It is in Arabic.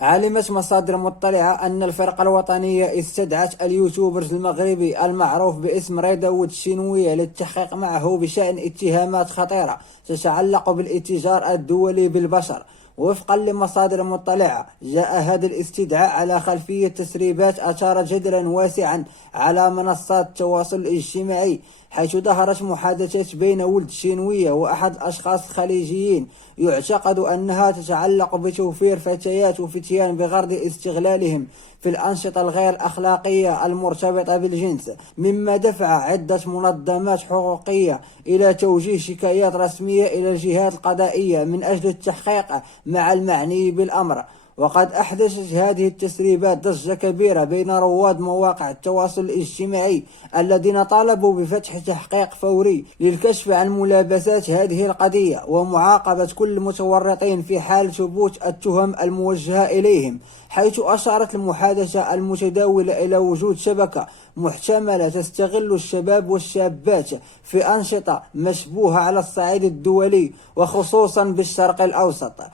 علمت مصادر مطلعة أن الفرقة الوطنية استدعت اليوتيوبرز المغربي المعروف باسم رضا وود الشينوية للتحقيق معه بشأن اتهامات خطيرة تتعلق بالاتجار الدولي بالبشر. وفقا لمصادر مطلعة، جاء هذا الاستدعاء على خلفية تسريبات أثارت جدلا واسعا على منصات التواصل الاجتماعي، حيث ظهرت محادثات بين ولد الشينوية وأحد الأشخاص الخليجيين يعتقد أنها تتعلق بتوفير فتيات وفتيان بغرض استغلالهم في الأنشطة الغير أخلاقية المرتبطة بالجنس، مما دفع عدة منظمات حقوقية إلى توجيه شكايات رسمية إلى الجهات القضائية من أجل التحقيق مع المعني بالأمر. وقد أحدثت هذه التسريبات ضجة كبيرة بين رواد مواقع التواصل الاجتماعي الذين طالبوا بفتح تحقيق فوري للكشف عن ملابسات هذه القضية ومعاقبة كل المتورطين في حال ثبوت التهم الموجهة إليهم، حيث أشارت المحادثة المتداولة إلى وجود شبكة محتملة تستغل الشباب والشابات في أنشطة مشبوهة على الصعيد الدولي وخصوصا بالشرق الأوسط.